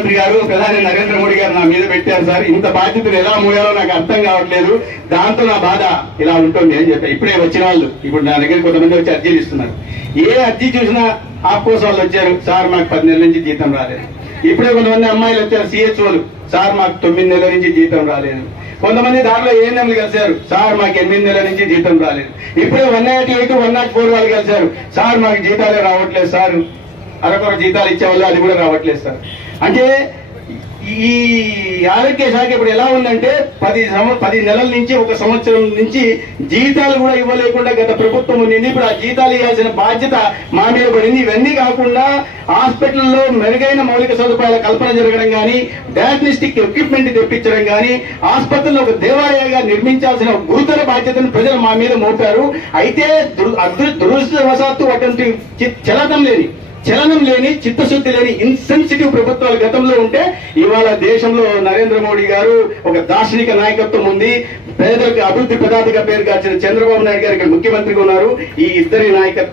ముఖ్యమంత్రి గారు ప్రధాని నరేంద్ర మోడీ గారు నా మీద పెట్టారు సార్, ఇంత బాధ్యతలు ఎలా మోయాలో నాకు అర్థం కావట్లేదు, దాంతో నా బాధ ఇలా ఉంటుంది అని చెప్పి ఇప్పుడే వచ్చిన వాళ్ళు ఇప్పుడు నా దగ్గర కొంతమంది వచ్చి అర్జీలు ఇస్తున్నారు. ఏ అర్జీ చూసినా ఆఫ్కోర్స్ వాళ్ళు వచ్చారు, సార్ మాకు 10 నెలల నుంచి జీతం రాలేదు. ఇప్పుడే కొంతమంది అమ్మాయిలు వచ్చారు సిహెచ్ఓలు, సార్ మాకు 9 నెలల నుంచి జీతం రాలేదు. కొంతమంది దాంట్లో ఏఎన్ఎంలు కలిశారు, సార్ మాకు 8 నెలల నుంచి జీతం రాలేదు. ఇప్పుడే 188 104 వాళ్ళు కలిశారు, సార్ మాకు జీతాలే రావట్లేదు సార్, అరకొర జీతాలు ఇచ్చేవాళ్ళు అది కూడా రావట్లేదు సార్. అంటే ఈ ఆరోగ్య శాఖ ఇప్పుడు ఎలా ఉందంటే 10 నెలల నుంచి 1 సంవత్సరం నుంచి జీతాలు కూడా ఇవ్వలేకుండా గత ప్రభుత్వం ఉండింది. ఇప్పుడు ఆ జీతాలు ఇవ్వాల్సిన బాధ్యత మా మీద పడింది. ఇవన్నీ కాకుండా హాస్పిటల్లో మెరుగైన మౌలిక సదుపాయాల కల్పన జరగడం కానీ, డయాగ్నోస్టిక్ ఎక్విప్మెంట్ తెప్పించడం కానీ, ఆసుపత్రుల్లో ఒక దేవాలయంగా నిర్మించాల్సిన గురుతర బాధ్యతను ప్రజలు మా మీద మోపారు. అయితే దురదృష్టవశాత్తు అటువంటి చలనం లేని చిత్తశుద్ధి లేని ఇన్సెన్సిటివ్ ప్రభుత్వాలు గతంలో ఉంటే ఇవాళ దేశంలో నరేంద్ర మోడీ గారు ఒక దార్శనిక నాయకత్వం ఉంది. పేదలకు అభివృద్ధి ప్రదాతగా పేరు గార్చిన చంద్రబాబు నాయుడు గారు ఇక్కడ ముఖ్యమంత్రిగా ఉన్నారు. ఈ ఇద్దరి నాయకత్వం